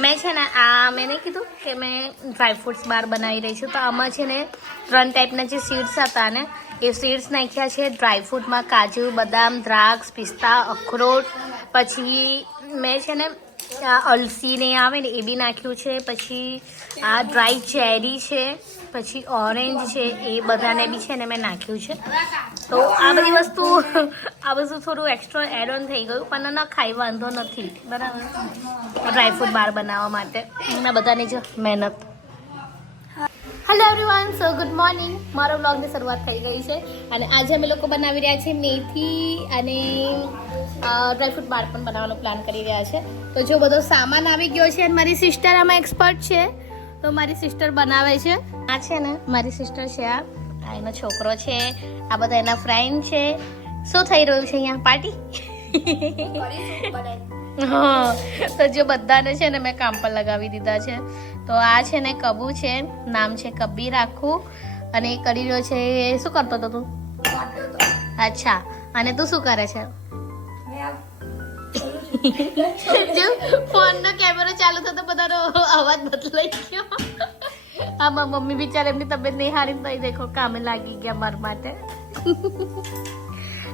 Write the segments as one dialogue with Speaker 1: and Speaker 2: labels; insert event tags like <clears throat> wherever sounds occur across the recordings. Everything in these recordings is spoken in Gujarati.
Speaker 1: મેં છે ને આ મેં નહીં કીધું કે મેં ડ્રાયફ્રૂટ્સ બાર બનાવી રહી છું. તો આમાં છે ને ત્રણ ટાઈપના જે સીડ્સ હતા ને, એ સીડ્સ નાખ્યા છે ડ્રાયફ્રૂટમાં કાજુ, બદામ, દ્રાક્ષ, પિસ્તા, અખરોટ, પછી મેં છે ને અલસી ને આવે ને એ બી નાખ્યું છે. પછી આ ડ્રાય ચેરી છે. પછી ઓરેન્જ છે એ બધાને બી છે ને મેં નાખ્યું છે. તો આ બધી વસ્તુ આ બધું થોડું એક્સ્ટ્રા એડ ઓન થઈ ગયું પણ ના ખાઈ વાંધો નથી. બરાબર. ડ્રાયફ્રૂટ બાર બનાવવા માટે. એના બધાની જ મહેનત. Hello everyone so good morning મારો બ્લોગની શરૂઆત થઈ ગઈ છે. અને આજે અમે લોકો બનાવી રહ્યા છે મેથી અને ડ્રાયફ્રૂટ બાર પણ બનાવવાનો પ્લાન કરી રહ્યા છે. તો જો બધો સામાન આવી ગયો છે અને મારી સિસ્ટર આમાં એક્સપર્ટ છે. તો મારી સિસ્ટર બનાવે છે. આ છે ને મારી સિસ્ટર છે આ. આ એનો છોકરો છે. આ બધા એના ફ્રેન્ડ છે. શું થઈ રહ્યું છે અહીંયા? પાર્ટી <laughs> હા તો જો બધાને છે ને મેં કામ પર લગાવી દીધા છે. તો આ છે ને કબુ છે. નામ છે કબી રાખું અને એ કરી રહ્યો છે. શું કરતો હતો તું? અચ્છા. અને તું શું કરે છે? જો, ફોનનો કેમેરો ચાલુ થતો બધાનો અવાજ બદલાઈ ગયો. આ મમ્મી બિચારા એમની તબિયત નહીં હારી તો દેખો કામે લાગી ગયા મારા માટે.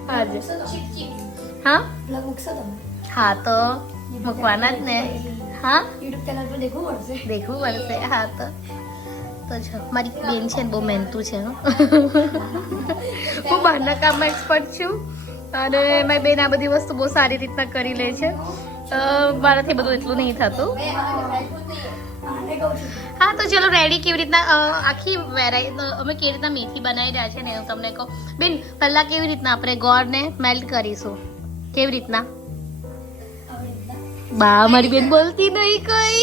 Speaker 1: આજે હા? હા, તો ભગવાન જ ને. હા? દેખવું પડશે. હા, તો. તો જો, મારી બેન છે બહુ મહેનતું છે, હું. બહારના કામમાં એક્સપર્ટ છું. અને મારી બેન આ બધી વસ્તુ બહુ સારી રીતના કરી લે છે. મારાથી બધું એટલું નહીં થતું. હા, તો ચલો રેડી કેવી રીતના આખી વેરાયટી અમે કેવી રીતના મેથી બનાવી રહ્યા છે ને હું તમને કહું. બેન, પહેલાં કેવી રીતના આપણે ગોળને મેલ્ટ કરીશું? કેવી રીતના? બા મારી બેન બોલતી નહીં કઈ.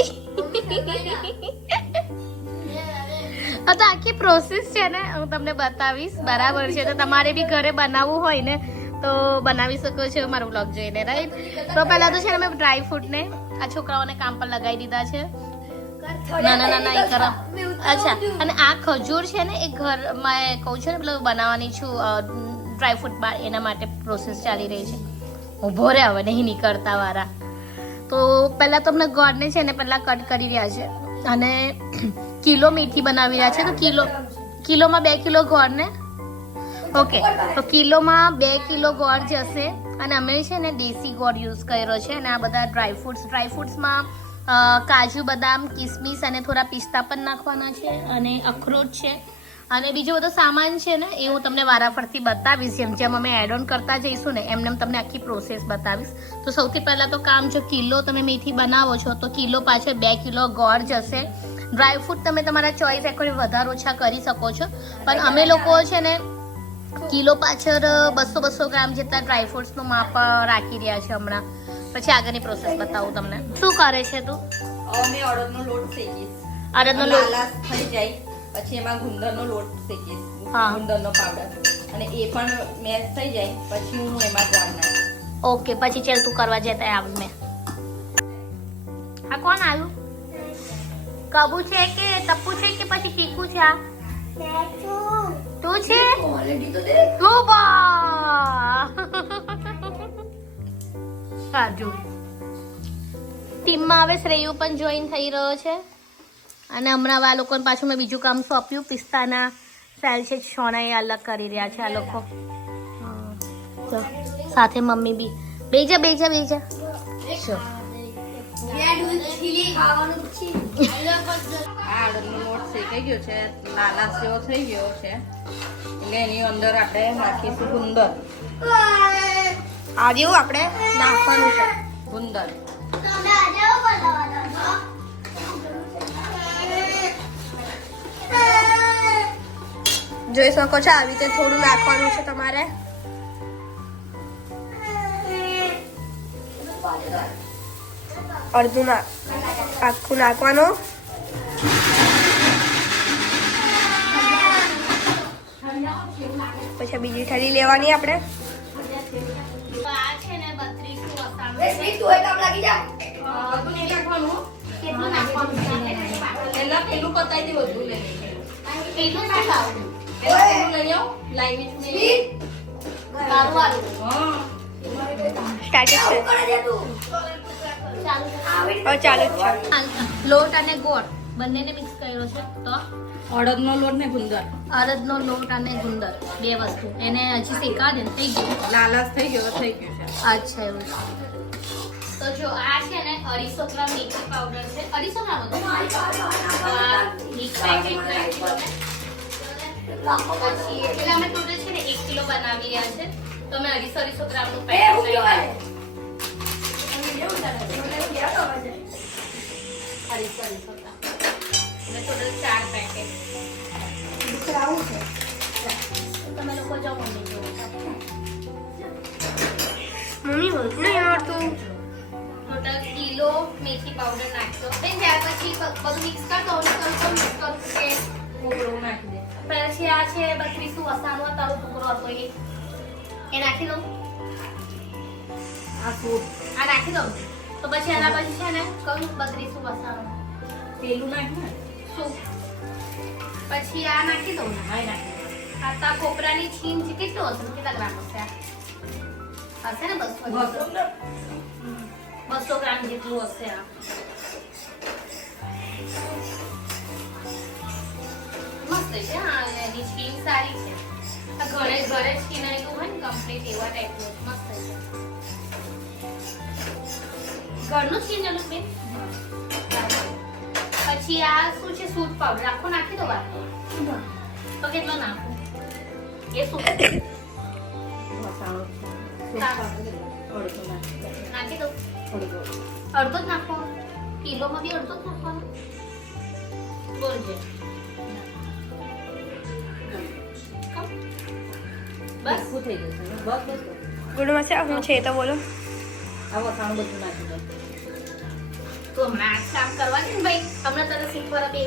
Speaker 1: હા, તો આખી પ્રોસેસ છે ને, હું તમને બતાવીશ. બરાબર છે, તો તમારે બી ઘરે બનાવવું હોય ને તો બનાવી શકો છો મારો બ્લોગ જોઈને રાઈટ તો પહેલાં તો છે ને મેં ડ્રાય ફ્રૂટને આ છોકરાઓને કામ પર લગાવી દીધા છે. ના ના ના ના એ કરો. અચ્છા, અને આ ખજૂર છે ને એ ઘરમાં કહું છું ને, પેલું બનાવવાની છું ડ્રાય ફ્રૂટ બાર એના માટે પ્રોસેસ ચાલી રહી છે. ઊભો રહે હવે, નહીં નીકળતા વાળા તો પહેલાં તમને ગોળને છે ને પહેલાં કટ કરી રહ્યા છે. અને <clears throat> કિલો મીઠી બનાવી રહ્યા છે. તો કિલો કિલોમાં બે કિલો ગોળને ઓકે, તો કિલોમાં બે કિલો ગોળ જશે. અને અમે છે ને દેશી ગોળ યુઝ કર્યો છે. અને આ બધા ડ્રાય ફ્રૂટ્સ ડ્રાય ફ્રૂટ્સમાં કાજુ, બદામ, કિસમિસ અને થોડા પિસ્તા પણ નાખવાના છે અને અખરોટ છે. અને બીજો બધો સામાન છે ને, એ હું તમને વારાફરતી બતાવીશ. જેમ જેમ અમે એડ ઓન કરતા જઈશું ને એમને એમ તમને આખી પ્રોસેસ બતાવીશ. તો સૌથી પહેલાં તો કામ, જો કિલો તમે મેથી બનાવો છો, તો કિલો પાછળ બે કિલો ગોળ જશે. ડ્રાય ફ્રૂટ તમે તમારા ચોઈસ એકોર્ડિંગ વધારે ઓછા કરી શકો છો. પણ અમે લોકો છે ને કિલો પાછળ બસો બસો ગ્રામ જેટલા ડ્રાય ફ્રૂટ્સનું માપ રાખી રહ્યા છે હમણાં. પછી આગળની પ્રોસેસ બતાવું તમને. શું કરે છે તું?
Speaker 2: અમે અડદનો લોટ શેકીશ.
Speaker 1: અડદનો લોટ?
Speaker 2: લાલાશ થઈ જાય પછી એમાં ગુંદરનો લોટ શેકીશ.
Speaker 1: હા.
Speaker 2: ગુંદરનો પાવડર. અને એ પણ મેશ થઈ જાય પછી હું એમાં ગોળ નાખીશ.
Speaker 1: ઓકે પછી ચાલ તું કરવા જતા આવ મેં. આ કોણ આવ્યું કબુ છે કે તપ્પુ છે કે પછી ચીકુ છે આ? તું છે તું બા સાજુ ટીમમાં હવે શ્રેયુ પણ જોઈન થઈ રહ્યો છે અને હમણાં આ લોકોને પાછું મેં બીજું કામ સોંપ્યું પિસ્તાના સેલ છે સોના એ અલગ કરી રહ્યા છે આ લોકો સાથે મમ્મી બી બેજા બેજા બેજા ચો
Speaker 2: આ અડદનો લોટ શેકાઈ ગયો છે. લાલાશ જેવો થઈ ગયો છે. એટલે એની અંદર આપણે નાખીશું ગુંદર
Speaker 1: આ જેવું આપણે નાખવાનું છે.
Speaker 2: ગુંદર
Speaker 1: જોઈ શકો છો આવી રીતે થોડું નાખવાનું છે તમારે. અડધું આખું નાખવાનો. પછી બીજી થાળી લેવાની આપણે.
Speaker 2: બધું
Speaker 1: ચાલુ
Speaker 3: જ છે.
Speaker 1: લોટ અને ગોળ બંનેને મિક્સ કર્યો છે તો?
Speaker 2: અડદનો લોટ ને ગુંદર.
Speaker 1: અડદનો લોટ અને ગુંદર બે વસ્તુ. એને હજી શેકા દે થઈ ગયું?
Speaker 2: લાલાશ થઈ ગયો થઈ ગયું છે.
Speaker 1: અચ્છા એવું. તો જો આ છે ને અઢીસો ગ્રામ મેથી પાવડર છે. અઢીસો ગ્રામ હતો. પછી એટલે અમે ટોટલ છે ને એક કિલો બનાવી રહ્યા છે. તો અમે અઢીસો અઢીસો ગ્રામનું પેકેટ ચાર પેકેટ તમે લોકો જાઓ મમ્મી
Speaker 3: મમ્મી બધું નહીં આવડતું.
Speaker 1: ટોટલ કિલો મેથી પાવડર નાખ્યો. બેન ત્યાર પછી બધું મિક્સ કર દો ને કરું તો મિક્સ કરું કે
Speaker 2: કોપરો નાખી દે.
Speaker 1: પછી આ છે બત્રીસું વસાણું તારો ટુકડો હતો એ. એ નાખી દઉં.
Speaker 2: આ સૂપ
Speaker 1: આ નાખી દઉં? તો પછી એના પછી છે ને કયું બત્રીસું વસાણું?
Speaker 2: પેલું નાખ્યું
Speaker 1: શું? પછી આ નાખી દઉં ને.
Speaker 2: હા નાખી
Speaker 1: આ તા કોપરાની છીન છે કેટલું હશે? કેટલા ગ્રામ હશે આ? હશે ને બસો બસો ગ્રામ. જેટલું હશે આ. મસ્ત છે હા એની છીન સારી છે. આ ઘરે ઘરે છીનેલું હોય ને કમ્પ્લીટ એવા ટાઈપનું મસ્ત છે. ઘરનું છીનેલું બેન પછી આ શું છે? સૂટ પાવડર આખો નાખી દો વાત. તો કેટલો નાખો? એ?
Speaker 2: અડધો નાખી દે. અડધો
Speaker 1: જ નાખો. કિલોમાં બી અડધો જ નાખવાનો બોલજે? બસ.
Speaker 2: થઈ ગયું બસ.
Speaker 3: ગુડમાં છે હું છે એ તો બોલો.
Speaker 2: આ વસાણું બધું
Speaker 1: તું હમણાં કામ કરવા દે ને ભાઈ? હમણાં તને શીખવાના બે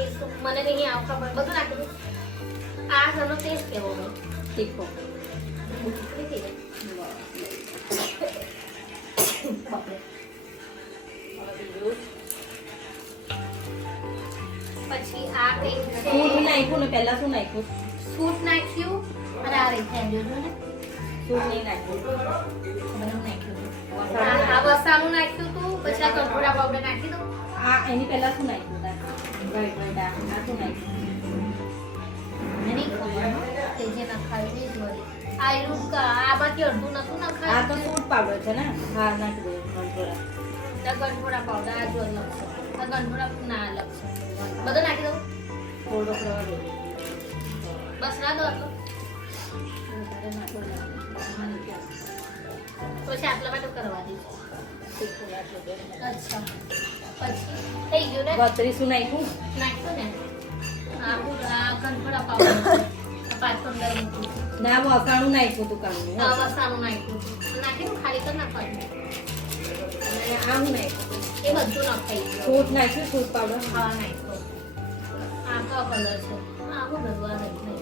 Speaker 1: મને નહીં આવ ખબર બધું નાખી દઉં. આ ઘરનો ટેસ્ટ કેવો હોય
Speaker 2: તીખો.
Speaker 1: પછી આ કંઈક છે.
Speaker 2: સૂટ નાખ્યું ને પહેલા શું નાખ્યું?
Speaker 1: સૂટ નાખ્યું અને આ રહી થઈ ગયું
Speaker 2: સૂટ નહીં નાખ્યું
Speaker 1: નાખ્યું. આ નાખ્યું તું પછી આ કંકોડા પાવડર નાખી દઉં.
Speaker 2: આ એની પહેલા શું નાખ્યું તાર? રાઈટ રાઈટ આ આ શું નાખ્યું?
Speaker 1: એની ખબર તે જે નખાયું ક- આમાંથી અડધું નતું
Speaker 2: આ તો ફૂડ પાવડર છે ને? હા નાખી દે કંટોળા
Speaker 1: આ ગંઠોડા પાવડર આ જો અલગ આ ના છે. બધું નાખી દઉં?
Speaker 2: થોડો
Speaker 1: બસ ના દો આટલું. આટલા માટે કરવા
Speaker 2: દીધું.
Speaker 1: અચ્છા. પછી થઈ ગયું ને?
Speaker 2: બત્રીસું નાખ્યું?
Speaker 1: નાખ્યું ને?
Speaker 2: ના વસાણું નાખ્યું તું કામનું
Speaker 1: આ વસાણું નાખ્યું નાખી દઉં ખાલી તો નાખવાનું.
Speaker 2: અને આ હું નાખ્યું.
Speaker 1: એ બધું નખાઈ
Speaker 2: સૂટ નાખ્યું સૂટ પાવડર?
Speaker 1: હા નાખ્યો. આ કયો કલર છે. આ હું બધું આ નાખ્યું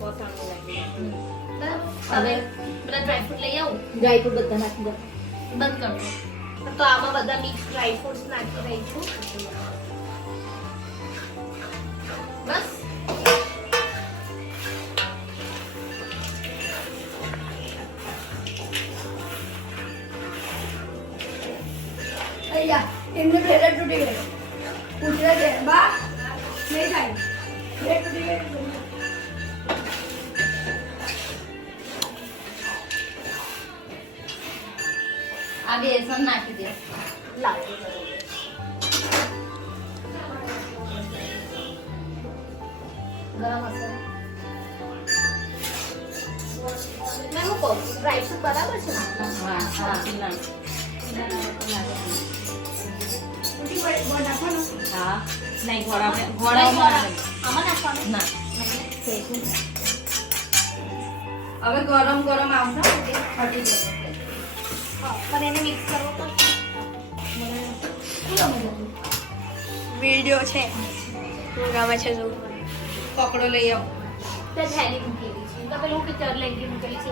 Speaker 2: વસાણું નાખ્યું.
Speaker 1: હવે બધા ડ્રાયફ્રૂટ લઈ આવું.
Speaker 2: ડ્રાયફ્રૂટ બધા નાખી દો.
Speaker 1: બંધ કરી. તો આમાં બધા મિક્સ ડ્રાયફ્રૂટ્સ નાખી રહી છું. બસ.
Speaker 3: એમને બ્લેડ તૂટી ગયો બા. નહીં થાય. બ્લેડ તૂટી ગયો
Speaker 1: આ બેસન નાખી દે. લાવ ગરમ મસાલો મેં હું કહું ડ્રાયફ્રૂટ બરાબર છે
Speaker 2: હા હા. હા. નહીં ઘોડા ઘોડામાં
Speaker 1: આમાં નાખવાનું?
Speaker 2: ના. હવે ગરમ ગરમ આવશે ફટી જશે.
Speaker 1: પણ એને મિક્સ કરવો પડશે
Speaker 3: વીડિયો છે. હું ગમે છે જો.
Speaker 2: પકડો લઈ આવો.
Speaker 1: તે થેલી મૂકેલી છે. તો પેલું પિક્ચર લઈ ગઈ મૂકેલી છે.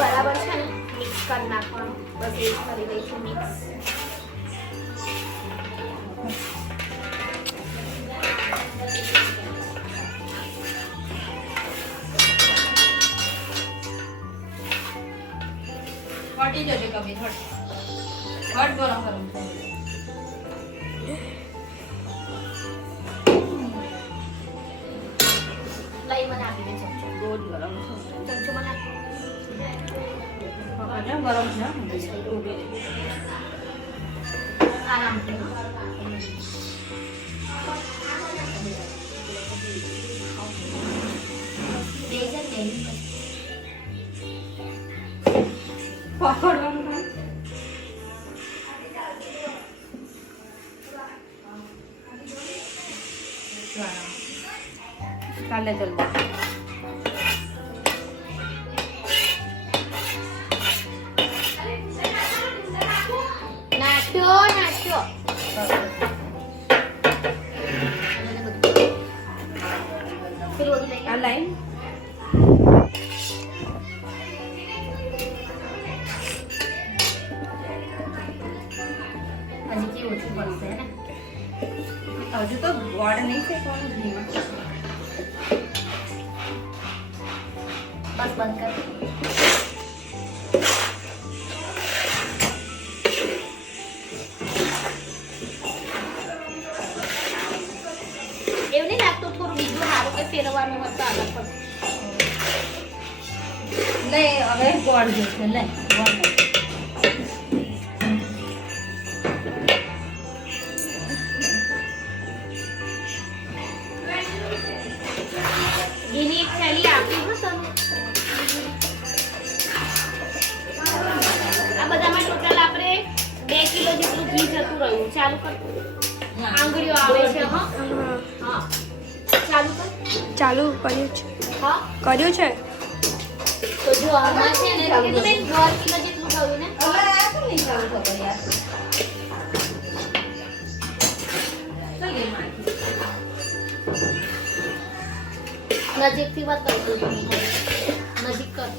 Speaker 1: બરાબર છે ને મિક્સ કરી નાખવાનું. બસ એ કરી દઈશું મિક્સ.
Speaker 2: ફટી જશે કભી થોડી હટ ગરમ ગરમ.
Speaker 1: લઈ મને આપી દે ચમચો.
Speaker 2: રોજ ગરમ
Speaker 1: ચમચો મને આપી
Speaker 2: ગરમ છે.
Speaker 1: આરામથી બે જણ બેન <laughs> ઓછું ને?
Speaker 2: હજુ તો ગોળ નહીં છે કોણ ઘીમાં
Speaker 1: બસ બંધ કર. ફેરવાનું હતું આગળ પણ
Speaker 2: નહીં હવે ગોળ જોશે લે ગોળ.
Speaker 1: રહ્યું. ચાલુ કર. આંગળીઓ આવે છે હા. હા. ચાલુ કર.
Speaker 3: ચાલુ કર્યું છે.
Speaker 1: હા.
Speaker 3: કર્યું છે?
Speaker 1: તો જો આમાં છે ને કીધું બેન દોઢ કિલો જેટલું થયું ને?
Speaker 2: હવે આ કેમ નહીં ચાલુ થતો યાર?
Speaker 1: નજીકથી વાત કરતો નજીક કર.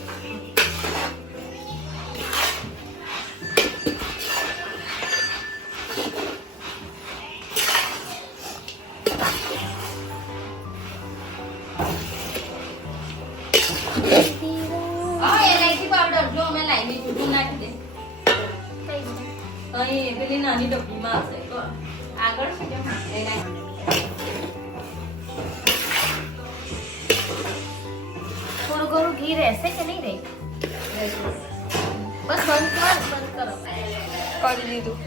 Speaker 2: નાખી દે. અહીં પેલી નાની ડબ્બીમાં હશે. તો આગળ છે કેમ? એ નાખી.
Speaker 1: થોડું ઘણું ઘી રહેશે કે નહીં રહે? બસ બંધ કર બંધ કરો.
Speaker 3: કરી દીધું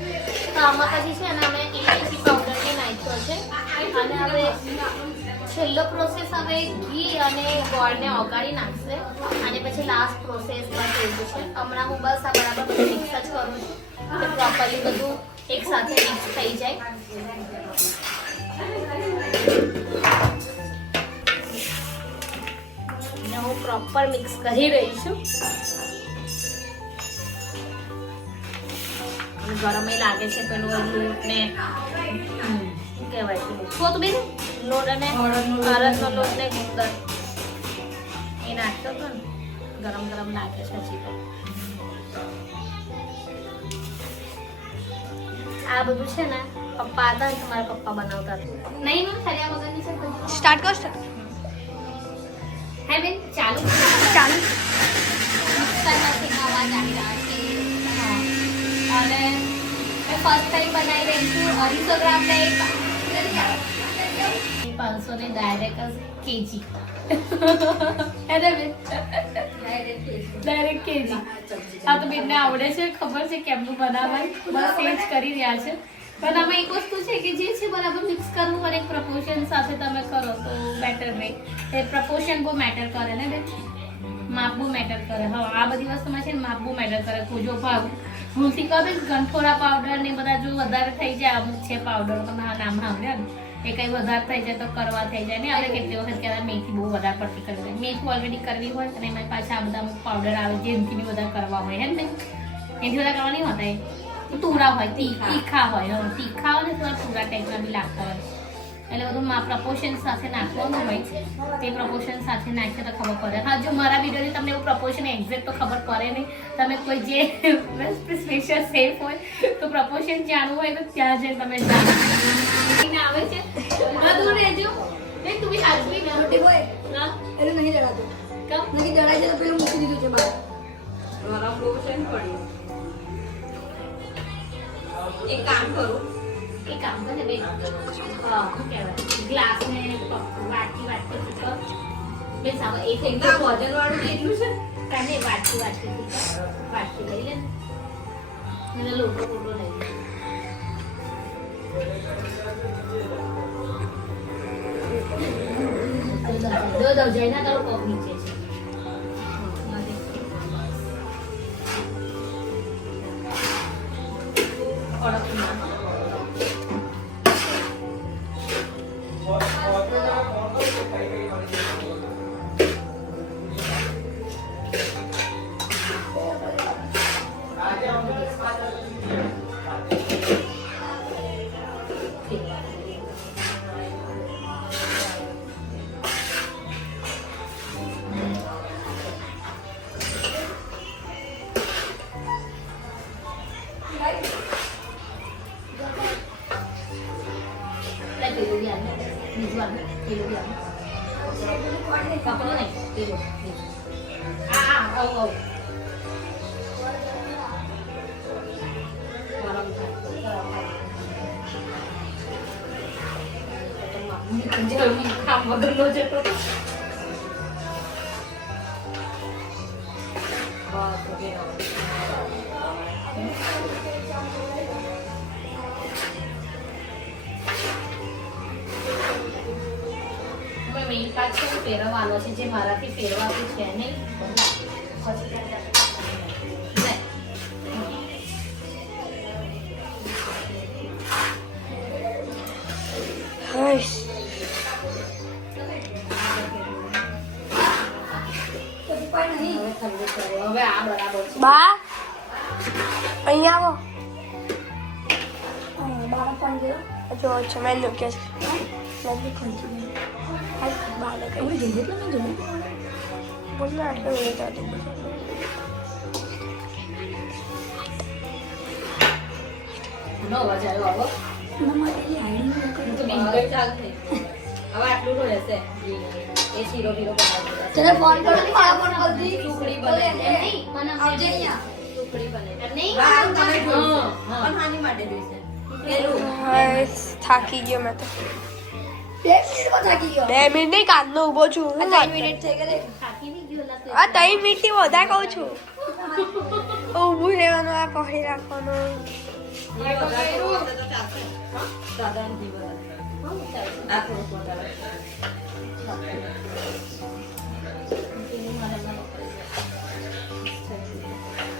Speaker 1: તો આમાં પછી છે ને અમે ઇલાયચી પાવડર બી નાખ્યો છે અને હવે છેલ્લો પ્રોસેસ હવે ઘી અને ગોળને ઓગાળી નાખશે અને પછી લાસ્ટ પ્રોસેસ બસ એવું છે, હમણાં હું બસ આ બરાબર બધું મિક્સ જ કરું છું. તો પ્રોપરલી બધું એક સાથે મિક્સ થઈ જાય. હું પ્રોપર મિક્સ કરી રહી છું. ગરમ લાગે છે પેલું ને કહેવાય? પેલું હતું બેન? લોટ અને
Speaker 2: અરસનો લોટ.
Speaker 1: ને ગુંદર એ નાખતો હતો ને? ગરમ ગરમ નાખે છે હજી તો. આ બધું છે ને પપ્પા હતા ને મારા પપ્પા બનાવતા હતા. નહીં મેમ ફર્યા વગરની છે
Speaker 3: સ્ટાર્ટ કરો સ્ટાર્ટ.
Speaker 1: હે બેન ચાલુ
Speaker 3: ચાલુ.
Speaker 1: અને મેં ફર્સ્ટ ટાઈમ બનાવી રહી છું. અઢીસો ગ્રામ લઈ પાંચસો ને ડાયરેક્ટ કેજી. Direct KG. આ તો બેનને આવડે છે ખબર છે કેમનું બનાવવાનું? બસ એ જ કરી રહ્યા છે. પણ આમાં એક વસ્તુ છે કે જે છે બરાબર મિક્સ કરવું અને પ્રપોર્શન સાથે તમે કરો તો બેટર રહે એ પ્રપોર્શન બહુ મેટર કરે ને બેન? માપ બહુ મેટર કરે. હા આ બધી વસ્તુમાં છે ને માપ બહુ મેટર કરે. કોજો ભાવ ભૂલથી કહો ગંઠોરા પાવડર ને બધા જો વધારે થઈ જાય અમુક છે પાવડર આ નામ સાંભળ્યા ને? એ કંઈ વધારે થઈ જાય તો કરવા થઈ જાય. ને આપણે કેટલી વખત કહેવાય, મેથી બહુ વધારે પડતી કરી દે મેથી ઓલરેડી કરવી હોય અને એમાં પાછા આ બધા પાવડર આવે જેમથી બી બધા કરવા હોય હે ને એથી બધા કરવા નહીં હોતા તુરા હોય, તીખા. હોય તીખા હોય ને થોડા તુરા ટાઈપના બી લાગતા હોય. એટલે બધું મા પ્રપોર્શન સાથે નાખવાનું હોય. તે પ્રપોર્શન સાથે નાખીએ તો ખબર પડે. હા, જો મારા વિડીયોની તમને એવું પ્રપોર્શન એક્ઝેક્ટ તો ખબર પડે નહીં. તમે કોઈ જે <laughs> સ્પેશિયલ સેફ હોય, તો પ્રપોર્શન જાણવું હોય તો ત્યાં જઈને તમે જાણો. આવે છે? હા, દૂર રહેજો. બેન તું બી ના
Speaker 3: મોટી હોય
Speaker 1: હા.
Speaker 3: એને નહીં દળાતું
Speaker 1: કમ?
Speaker 3: નથી દળાય છે તો પેલું મૂકી દીધું છે બહાર.
Speaker 2: ગરમ બહુ છે ને પડી. એક કામ કરું.
Speaker 1: એક કામ કરે બે. હા શું કહેવાય? ગ્લાસ ને વાટકી વાટકી તો. બે સાવ એક એક
Speaker 2: વજન વાળું કેટલું છે.
Speaker 1: કાને વાટકી વાટકી વાટકી લઈ લે મને લોટો લોટો લઈ લે. દો દો જઈને તારો પગ નીચે ગરમ કામ છે ફેરવવાનો છે જે મારાથી ફેરવાતું છે નહીં? પછી
Speaker 4: બા અહીંયા આવો
Speaker 3: બાર પણ ગયો
Speaker 4: જો છે મેં મૂક્યો છે
Speaker 3: લગભગ ખંચી
Speaker 4: બાને
Speaker 3: ગયો
Speaker 4: કહી
Speaker 3: જઈએ તો નહીં જોયું
Speaker 4: આટલો
Speaker 1: નો
Speaker 2: ચાલુ રહેશે. એ શીરો બીરો
Speaker 3: ફોન કરો. તો આ ફોન કરતી
Speaker 2: ટુકડી બને.
Speaker 1: નહીં, મને
Speaker 3: આવજે અહીંયા.
Speaker 2: ટુકડી બને.
Speaker 1: એમ નહીં
Speaker 2: હા, તમે
Speaker 1: હા, હા.
Speaker 2: પણ હાની માટે જોઈશે
Speaker 4: થાકી ગયો મેં તો.
Speaker 3: બે મિનિટમાં થાકી ગયો.
Speaker 4: બે મિનિટ નહીં ઊભો છું. હું
Speaker 3: આ ત્રણ મિનિટ થઈ ગઈ?
Speaker 4: આ ત્રણ વધારે કહું છું. ઊભું રહેવાનું આ પકડી રાખવાનું.
Speaker 2: ઘી વધારે હશે તો ચાલશે. હા? સાધારણ ઘી વધારે.
Speaker 1: હા, ચાલો.
Speaker 2: આ થોડુંક વધારે.
Speaker 1: પેલું મારે હમણાં નોકરી છે.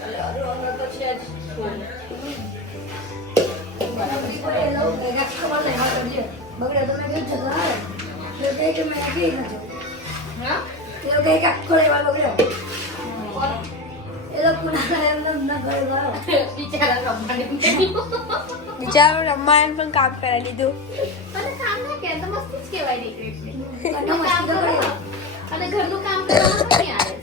Speaker 2: અરે, અરે, અરે તો છે જ.
Speaker 3: બગડે તો મેં કીધું જતો આવે તો કહે કે મેં આપી નથી
Speaker 2: હા?
Speaker 3: એ લોકો કહે કે આખો રહેવા બગડ્યો એ લોકો પુના એમને ના ઘરે ગયો
Speaker 1: બિચારા રમવાની મળ્યું.
Speaker 4: બિચારો રમવા એમ પણ કામ કરાવી લીધું.
Speaker 1: અને કામ ના કે તો મસ્તી જ કહેવાય દીકરી <laughs>
Speaker 3: અને
Speaker 1: કામ. અને ઘરનું કામ કરવાનું નહીં આવે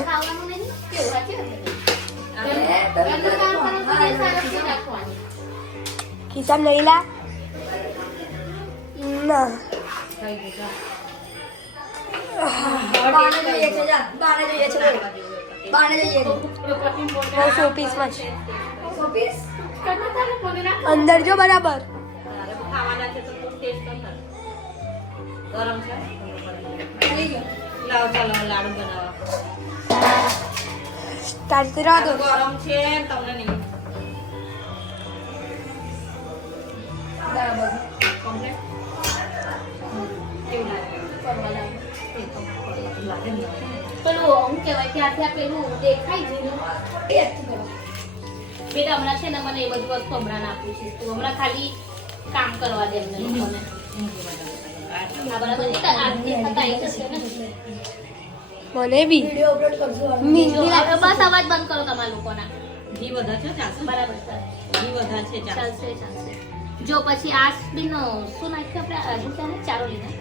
Speaker 1: ખાવાનું નહીં કેવું સાચી વાત ઘરનું કામ કરવાનું સારથી રાખવાની.
Speaker 4: ખિસ્સામાં લઈ લા. ના.
Speaker 3: બારે જઈએ છે બાને જોઈએ છે બોલ. બાને જોઈએ છે.
Speaker 4: બહુ છે
Speaker 3: સો
Speaker 4: અંદર જો બરાબર
Speaker 2: જા. તારે ખાવાના છે તો તું ટેસ્ટ કર ને. ગરમ છે
Speaker 3: થઈ ગયો
Speaker 2: લાવ ચાલો લાડુ બનાવવા
Speaker 4: તારથી રાહ દો
Speaker 2: ગરમ છે તમને નહીં
Speaker 3: બરાબર
Speaker 2: કમ્પ્લેટ કેવું લાગે
Speaker 1: કરવા પેલું હું કહેવાય ત્યાંથી આ પેલું દેખાય છે બેટા હમણાં છે ને મને એ બધું વસ્તુ હમણાં નાખવું છે. તું હમણાં ખાલી કામ કરવા દે એમને લોકોને. છે? ને?
Speaker 4: મને બી.
Speaker 1: બસ અવાજ બંધ કરો તમારા લોકોના.
Speaker 2: ઘી વધા છે ચાલશે?
Speaker 1: બરાબર સર
Speaker 2: ઘી વધા છે ચાલશે?
Speaker 1: ચાલશે જો પછી આ બી શું નાખ્યું આપણે? હજુ ત્યાં ચારોલી ના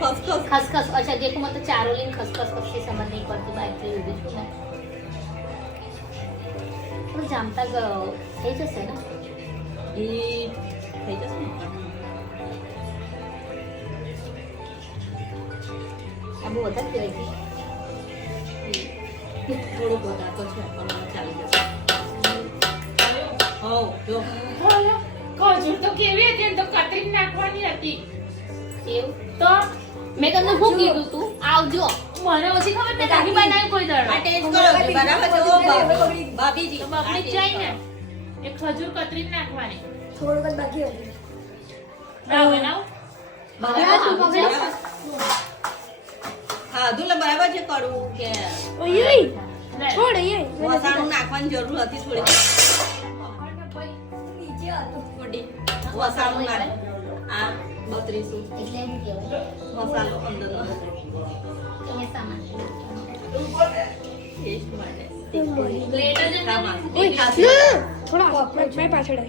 Speaker 2: ખસ ખસ
Speaker 1: ખસખસ. અચ્છા દેખો મત ચારોલી ને ખસખસ કશી સમજ નહીં પડતી. બાઈકથી લીધી છું. ને પણ જામતા ગયો થઈ જશે ને
Speaker 2: એ થઈ જશે ને
Speaker 1: આ બહુ વધારે કહેવાય છે
Speaker 2: થોડુંક વધારે તો છે પણ ચાલી જશે હોવ જો
Speaker 5: ખજૂર તો કેવી હતી તો કતરી નાખવાની હતી
Speaker 1: એવું તો મેં તમને શું કીધું તું આવજો મને ઓછી ખબર મેં નથી બનાવ્યું કોઈ
Speaker 2: આ ટેસ્ટ કરો બરાબર ભાભીજી
Speaker 5: તો જાય ને એ ખજૂર કતરી નાખવાની.
Speaker 3: થોડુંક જ બાકી
Speaker 5: ના
Speaker 2: બરાબર છે કડવું કે
Speaker 4: ઓય છોડ
Speaker 2: વસાણું નાખવાની જરૂર હતી થોડી
Speaker 3: નીચે હતું.
Speaker 2: થોડી વસાણું નાખ આ બત્રીસું
Speaker 1: એટલે
Speaker 2: મસાલો અંદરનો ટેસ્ટ માટે.
Speaker 4: થોડા પાછળ